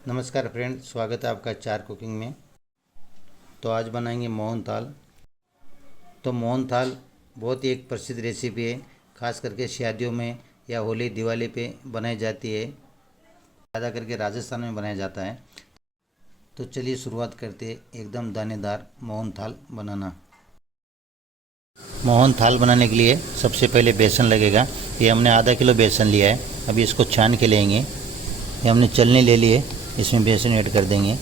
नमस्कार फ्रेंड, स्वागत है आपका चार कुकिंग में। तो आज बनाएंगे मोहन थाल। तो मोहन थाल बहुत ही एक प्रसिद्ध रेसिपी है, खास करके शादियों में या होली दिवाली पे बनाई जाती है। ज़्यादा करके राजस्थान में बनाया जाता है। तो चलिए शुरुआत करते हैं एकदम दानेदार मोहन थाल बनाना। मोहन थाल बनाने के लिए सबसे पहले बेसन लगेगा। ये हमने आधा किलो बेसन लिया है। अभी इसको छान के लेंगे। ये हमने चलनी ले लिए, इसमें बेसन ऐड कर देंगे।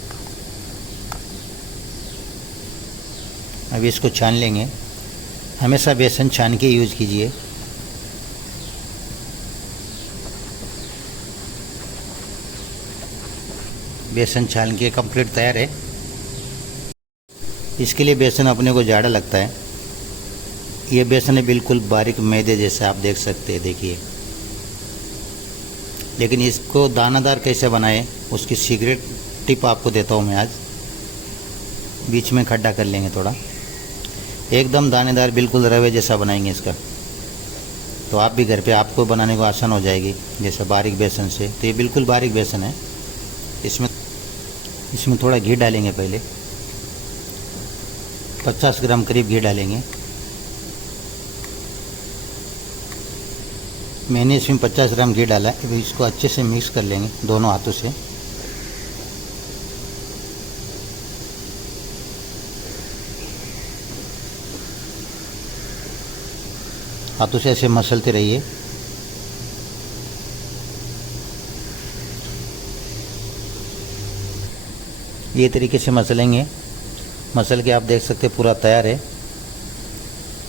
अभी इसको छान लेंगे। हमेशा बेसन छान के यूज़ कीजिए। बेसन छान के कंप्लीट तैयार है। इसके लिए बेसन अपने को ज़्यादा लगता है। ये बेसन है बिल्कुल बारीक मैदे जैसे, आप देख सकते हैं, देखिए। लेकिन इसको दानादार कैसे बनाएं उसकी सीक्रेट टिप आपको देता हूँ मैं आज। बीच में खड्डा कर लेंगे थोड़ा, एकदम दानेदार बिल्कुल रवे जैसा बनाएंगे इसका। तो आप भी घर पे आपको बनाने को आसान हो जाएगी, जैसे बारीक बेसन से। तो ये बिल्कुल बारीक बेसन है। इसमें थोड़ा घी डालेंगे। पहले 50 ग्राम करीब घी डालेंगे। मैंने इसमें 50 ग्राम घी डाला है। अभी इसको अच्छे से मिक्स कर लेंगे दोनों हाथों से। हाथों से ऐसे मसलते रहिए। ये तरीके से मसलेंगे। मसल के आप देख सकते हैं पूरा तैयार है।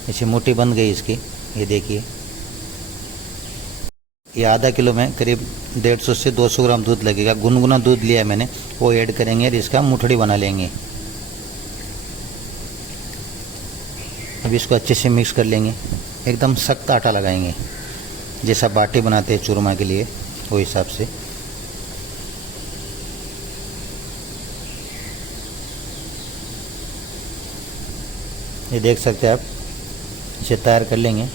ऐसे मोटी बन गई इसकी, ये देखिए। ये आधा किलो में करीब 150 से 200 ग्राम दूध लगेगा। गुनगुना दूध लिया है मैंने, वो ऐड करेंगे और इसका मुठड़ी बना लेंगे। अब इसको अच्छे से मिक्स कर लेंगे। एकदम सख्त आटा लगाएंगे, जैसा बाटी बनाते हैं चूरमा के लिए, वो हिसाब से। ये देख सकते हैं आप, इसे तैयार कर लेंगे।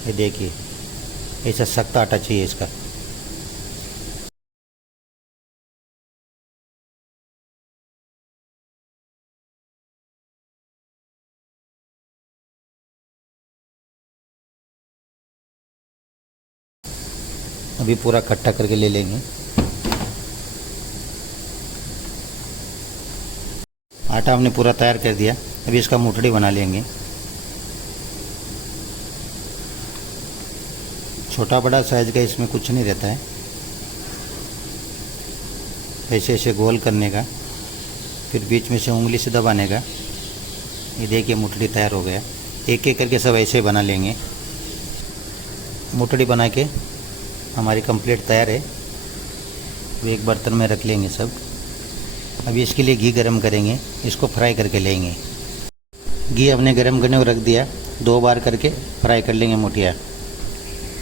ये देखिए, ऐसा सख्त आटा चाहिए इसका। अभी पूरा इकट्ठा करके ले लेंगे। आटा हमने पूरा तैयार कर दिया। अभी इसका मुठड़ी बना लेंगे। छोटा बड़ा साइज का इसमें कुछ नहीं रहता है। ऐसे ऐसे गोल करने का, फिर बीच में से उंगली से दबाने का। ये देखिए, मुठड़ी तैयार हो गया। एक एक करके सब ऐसे बना लेंगे। मुठड़ी बना के हमारी कंप्लीट तैयार है। वो एक बर्तन में रख लेंगे सब। अभी इसके लिए घी गरम करेंगे, इसको फ्राई करके लेंगे। घी हमने गरम करने को रख दिया। 2 बार करके फ्राई कर लेंगे मोटियाँ।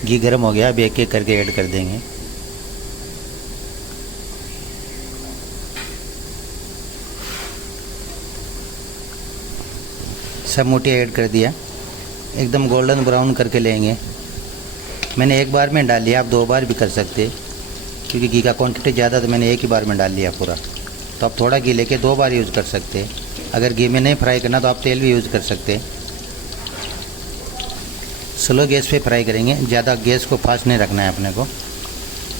घी गरम हो गया। अभी एक एक करके ऐड कर देंगे। सब मोटियाँ ऐड कर दिया। एकदम गोल्डन ब्राउन करके लेंगे। मैंने एक बार में डाल लिया, आप 2 बार भी कर सकते, क्योंकि घी का क्वांटिटी ज़्यादा, तो मैंने एक ही बार में डाल लिया पूरा। तो आप थोड़ा घी लेके 2 बार यूज़ कर सकते हैं। अगर घी में नहीं फ्राई करना तो आप तेल भी यूज़ कर सकते हैं। स्लो गैस पे फ्राई करेंगे, ज़्यादा गैस को फास्ट नहीं रखना है अपने को।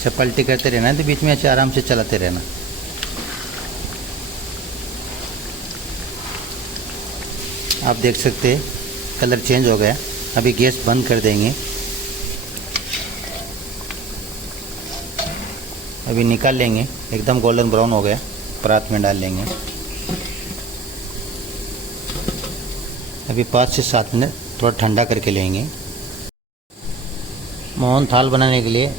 सब पलटी करते रहना है, तो बीच में अच्छे आराम से चलाते रहना। आप देख सकते हैं कलर चेंज हो गया। अभी गैस बंद कर देंगे। अभी निकाल लेंगे। एकदम गोल्डन ब्राउन हो गया। परात में डाल लेंगे। अभी 5 से 7 मिनट थोड़ा ठंडा करके लेंगे। मोहन थाल बनाने के लिए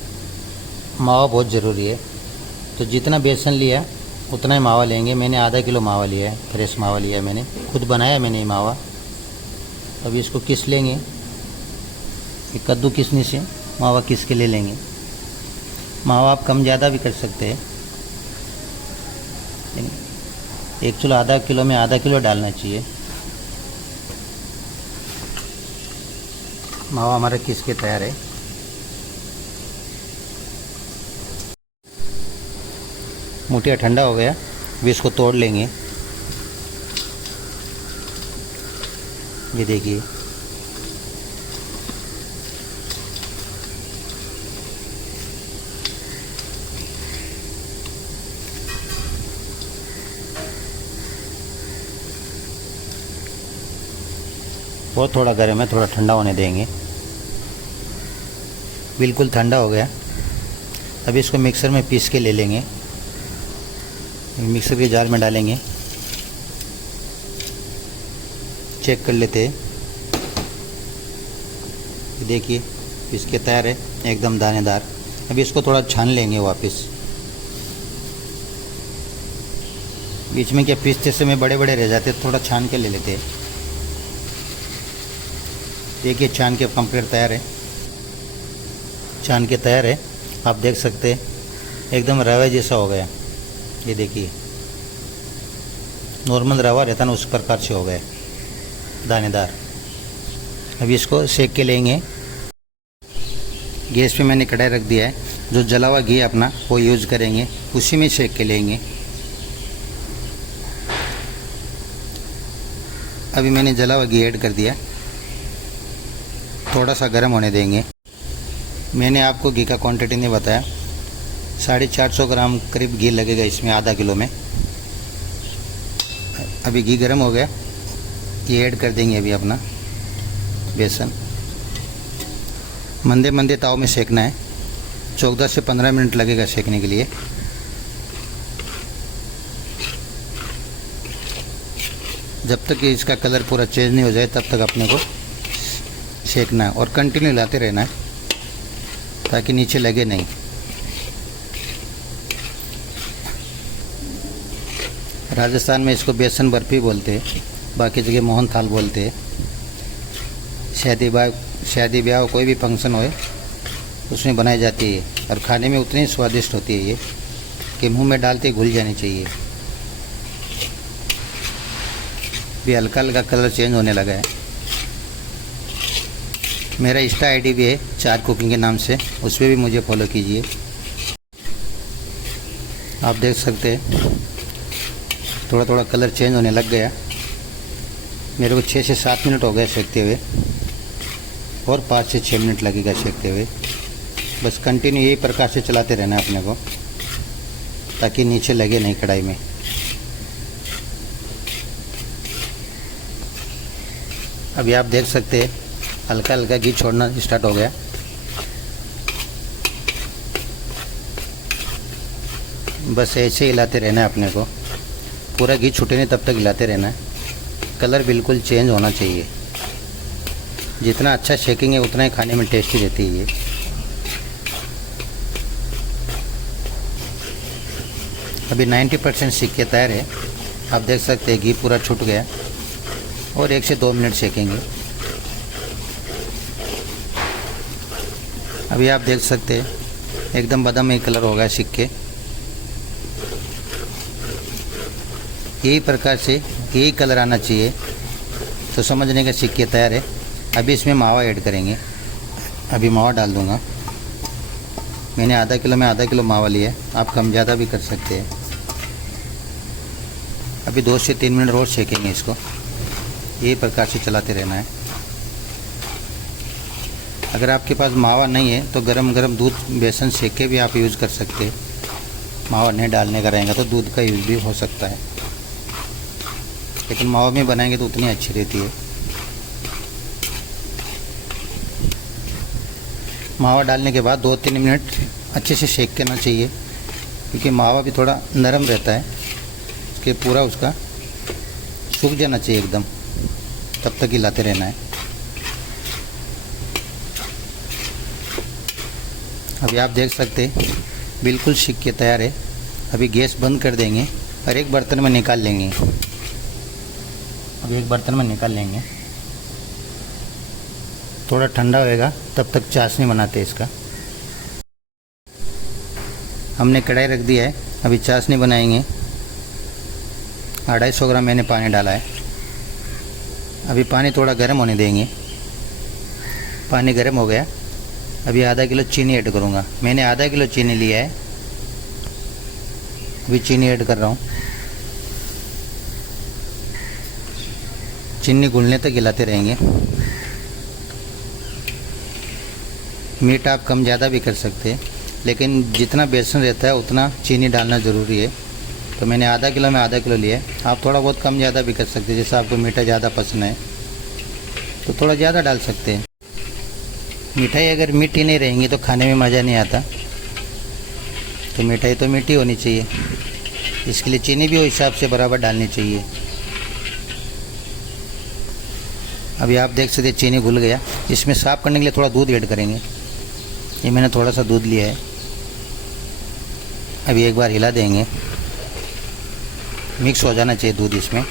मावा बहुत ज़रूरी है। तो जितना बेसन लिया उतना ही मावा लेंगे। मैंने आधा किलो मावा लिया है, फ्रेश मावा लिया है। मैंने खुद बनाया मैंने ये मावा। अभी इसको किस लेंगे। एक कद्दू किसनी से मावा किस के ले लेंगे। मावा आप कम ज़्यादा भी कर सकते हैं, लेकिन एक्चुअली आधा किलो में आधा किलो डालना चाहिए। मावा हमारा किस के तैयार है। मुठिया ठंडा हो गया, अभी इसको तोड़ लेंगे। ये देखिए, और थोड़ा गर्म है, थोड़ा ठंडा होने देंगे। बिल्कुल ठंडा हो गया, अभी इसको मिक्सर में पीस के ले लेंगे। मिक्सर के जार में डालेंगे, चेक कर लेते हैं। देखिए पीस के तैयार है, एकदम दानेदार। अभी इसको थोड़ा छान लेंगे वापस। बीच में क्या पीसते समय बड़े बड़े रह जाते, थोड़ा छान के ले लेते हैं। देखिए छान के कंप्लीट तैयार है, छान के तैयार है। आप देख सकते हैं एकदम रवा जैसा हो गया। ये देखिए नॉर्मल रवा रहता ना, उस प्रकार से हो गया, दानेदार। अभी इसको सेक के लेंगे। गैस पे मैंने कढ़ाई रख दिया है, जो जला हुआ घी अपना वो यूज़ करेंगे, उसी में सेक के लेंगे। अभी मैंने जला हुआ घी ऐड कर दिया, थोड़ा सा गर्म होने देंगे। मैंने आपको घी का क्वांटिटी नहीं बताया, 450 ग्राम करीब घी लगेगा इसमें, आधा किलो में। अभी घी गर्म हो गया, ये ऐड कर देंगे अभी अपना बेसन। मंदे मंदे ताव में सेकना है, 14 से 15 मिनट लगेगा सेकने के लिए। जब तक कि इसका कलर पूरा चेंज नहीं हो जाए तब तक अपने को सेकना है, और कंटिन्यू हिलाते रहना है ताकि नीचे लगे नहीं। राजस्थान में इसको बेसन बर्फ़ी बोलते हैं, बाकी जगह मोहन थाल बोलते हैं। शादी ब्याह कोई भी फंक्शन होए उसमें बनाई जाती है, और खाने में उतनी स्वादिष्ट होती है ये कि मुंह में डालते घुल जानी चाहिए। भी हल्का हल्का कलर चेंज होने लगा है। मेरा इंस्टा आईडी भी है चार कुकिंग के नाम से, उस पर भी मुझे फॉलो कीजिए। आप देख सकते हैं थोड़ा थोड़ा कलर चेंज होने लग गया। मेरे को 6 से 7 मिनट हो गए सेकते हुए, और 5 से 6 मिनट लगेगा सेकते हुए। बस कंटिन्यू यही प्रकार से चलाते रहना है अपने को, ताकि नीचे लगे नहीं कढ़ाई में। अभी आप देख सकते हैं हल्का हल्का घी छोड़ना स्टार्ट हो गया। बस ऐसे ही हिलाते रहना है अपने को, पूरा घी छूटे नहीं तब तक हिलाते रहना है। कलर बिल्कुल चेंज होना चाहिए। जितना अच्छा शेकिंग है उतना ही खाने में टेस्टी रहती है ये। अभी 90% सीख के तैयार है। आप देख सकते हैं घी पूरा छूट गया, और 1 से 2 मिनट सेकेंगे। अभी आप देख सकते हैं एकदम बादामी कलर हो गया सीख के। यही प्रकार से यही कलर आना चाहिए तो समझने का सीख के तैयार है। अभी इसमें मावा ऐड करेंगे। अभी मावा डाल दूंगा। मैंने आधा किलो में आधा किलो मावा लिया है, आप कम ज़्यादा भी कर सकते हैं। अभी 2 से 3 मिनट रोज़ सेकेंगे इसको। यही प्रकार से चलाते रहना है। अगर आपके पास मावा नहीं है तो गरम गरम दूध बेसन सेक के भी आप यूज़ कर सकते हैं। मावा नहीं डालने का रहेगा तो दूध का यूज़ भी हो सकता है, लेकिन मावा में बनाएंगे तो उतनी अच्छी रहती है। मावा डालने के बाद 2-3 मिनट अच्छे से सेक करना चाहिए, क्योंकि मावा भी थोड़ा नरम रहता है, कि पूरा उसका सूख जाना चाहिए एकदम, तब तक हिलाते रहना है। अभी आप देख सकते हैं बिल्कुल सीख के तैयार है। अभी गैस बंद कर देंगे और एक बर्तन में निकाल लेंगे। अभी एक बर्तन में निकाल लेंगे, थोड़ा ठंडा होएगा तब तक चाशनी बनाते हैं इसका। हमने कढ़ाई रख दिया है, अभी चाशनी बनाएंगे। 250 ग्राम मैंने पानी डाला है। अभी पानी थोड़ा गर्म होने देंगे। पानी गर्म हो गया, अभी आधा किलो चीनी ऐड करूँगा। मैंने आधा किलो चीनी लिया है। अभी चीनी ऐड कर रहा हूँ। चीनी घुलने तक हिलाते रहेंगे। मीठ आप कम ज़्यादा भी कर सकते हैं, लेकिन जितना बेसन रहता है उतना चीनी डालना ज़रूरी है। तो मैंने आधा किलो में आधा किलो लिया है। आप थोड़ा बहुत कम ज़्यादा भी कर सकते हैं, जैसे आपको मीठा ज़्यादा पसंद है तो थोड़ा ज़्यादा डाल सकते हैं। मिठाई अगर मीठी नहीं रहेंगी तो खाने में मज़ा नहीं आता। तो मिठाई तो मीठी होनी चाहिए, इसके लिए चीनी भी उस हिसाब से बराबर डालनी चाहिए। अभी आप देख सकते चीनी घुल गया। इसमें साफ़ करने के लिए थोड़ा दूध ऐड करेंगे। ये मैंने थोड़ा सा दूध लिया है। अभी एक बार हिला देंगे, मिक्स हो जाना चाहिए दूध इसमें।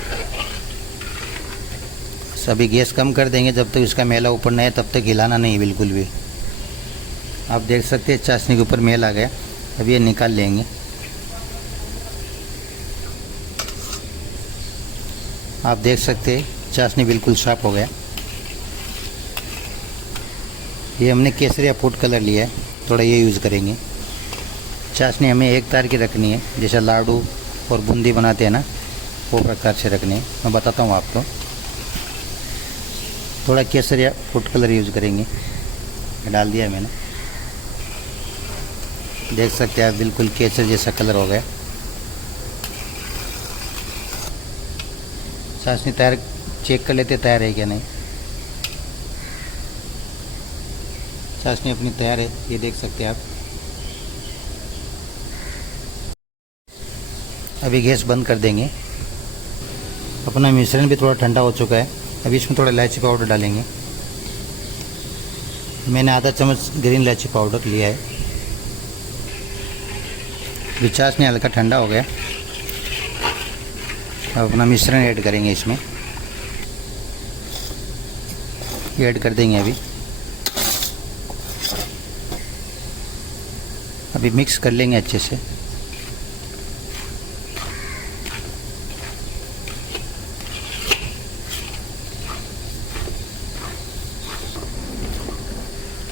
अभी गैस कम कर देंगे, जब तक इसका मेला ऊपर नहीं है तब तक हिलाना नहीं बिल्कुल भी। आप देख सकते हैं चाशनी के ऊपर मेल आ गया। अब ये निकाल लेंगे। आप देख सकते हैं चाशनी बिल्कुल साफ हो गया। ये हमने केसरिया फूड कलर लिया है, थोड़ा ये यूज़ करेंगे। चाशनी हमें एक तार की रखनी है, जैसे लाडू और बूंदी बनाते हैं ना, वो प्रकार से रखनी है। मैं बताता हूँ आपको। थोड़ा केसरिया फूड कलर यूज़ करेंगे। डाल दिया मैंने। देख सकते हैं आप बिल्कुल केसर जैसा कलर हो गया। चाशनी तैयार चेक कर लेते तैयार है क्या नहीं। चाशनी अपनी तैयार है, ये देख सकते हैं आप। अभी गैस बंद कर देंगे। अपना मिश्रण भी थोड़ा ठंडा हो चुका है। अभी इसमें थोड़ा इलायची पाउडर डालेंगे। मैंने आधा चम्मच ग्रीन इलायची पाउडर लिया है। अभी चाशनी हल्का ठंडा हो गया। अब अपना मिश्रण ऐड करेंगे इसमें। ऐड कर देंगे अभी मिक्स कर लेंगे अच्छे से।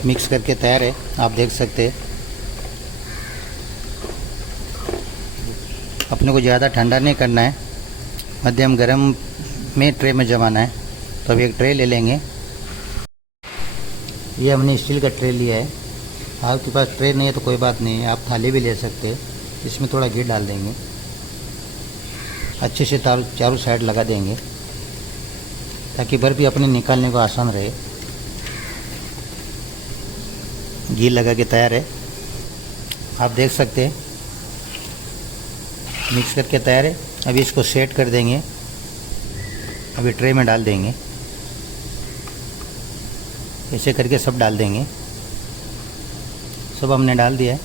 मिक्स करके तैयार है, आप देख सकते हैं। अपने को ज़्यादा ठंडा नहीं करना है, मध्यम गर्म में ट्रे में जमाना है। तो अब एक ट्रे ले लेंगे। ये हमने स्टील का ट्रे लिया है। आपके पास ट्रे नहीं है तो कोई बात नहीं है, आप थाली भी ले सकते हैं। इसमें थोड़ा घी डाल देंगे, अच्छे से चारों साइड लगा देंगे ताकि बर्फ़ी अपने निकालने को आसान रहे। घी लगा के तैयार है, आप देख सकते हैं। मिक्स करके तैयार है। अभी इसको सेट कर देंगे। अभी ट्रे में डाल देंगे, ऐसे करके सब डाल देंगे। सब हमने डाल दिया है।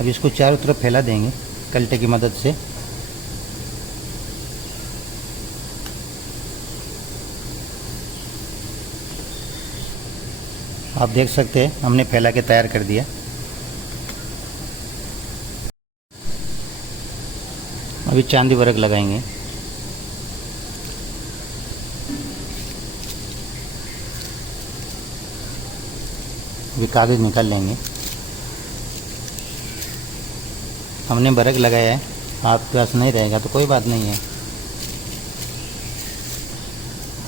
अब इसको चारों तरफ फैला देंगे कल्टे की मदद से। आप देख सकते हैं हमने फैला के तैयार कर दिया। अभी चांदी वर्क लगाएंगे। अभी कागज़ निकाल लेंगे। हमने बरक लगाया है, आपके पास नहीं रहेगा तो कोई बात नहीं है।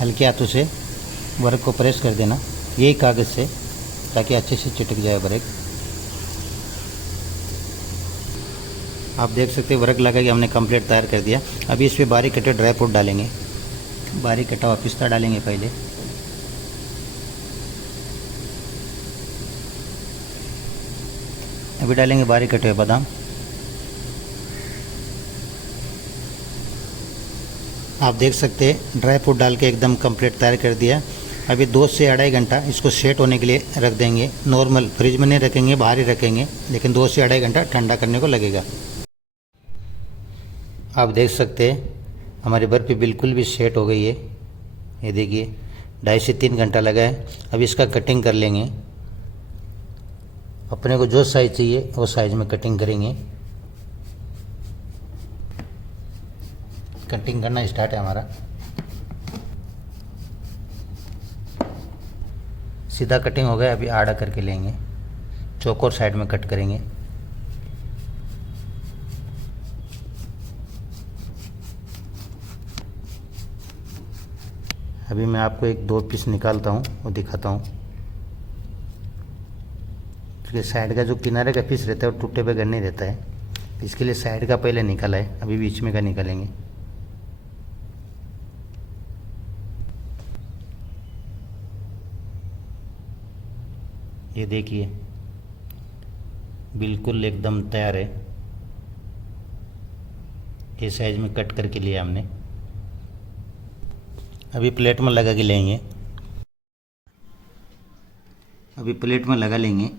हल्के हाथों से वर्क को प्रेस कर देना यही कागज़ से, ताकि अच्छे से चिटक जाए बरक। आप देख सकते हैं वर्क लगा के हमने कंप्लीट तैयार कर दिया। अभी इस पर बारीक कटे ड्राई फ्रूट डालेंगे। बारीक कटा हुआ पिस्ता डालेंगे पहले। अभी डालेंगे बारीक कटे हुए बादाम। आप देख सकते हैं ड्राई फ्रूट डाल के एकदम कंप्लीट तैयार कर दिया। अभी 2 से 2.5 घंटा इसको सेट होने के लिए रख देंगे। नॉर्मल फ्रिज में नहीं रखेंगे, बाहर ही रखेंगे, लेकिन 2 से 2.5 घंटा ठंडा करने को लगेगा। आप देख सकते हैं हमारी बर्फ़ी बिल्कुल भी सेट हो गई है। ये देखिए 2.5 से 3 घंटा लगा है। अब इसका कटिंग कर लेंगे। अपने को जो साइज़ चाहिए वो साइज़ में कटिंग करेंगे। कटिंग करना स्टार्ट है हमारा। सीधा कटिंग हो गया। अभी आड़ा करके लेंगे, चौकोर साइड में कट करेंगे। अभी मैं आपको एक दो पीस निकालता हूँ और दिखाता हूँ। क्योंकि साइड का जो किनारे का पीस रहता है वो टूटे बगैर नहीं रहता है, इसके लिए साइड का पहले निकाला है, अभी बीच में का निकालेंगे। ये देखिए बिल्कुल एकदम तैयार है। ये साइज में कट करके लिया हमने। अभी प्लेट में लगा के लेंगे। अभी प्लेट में लगा लेंगे।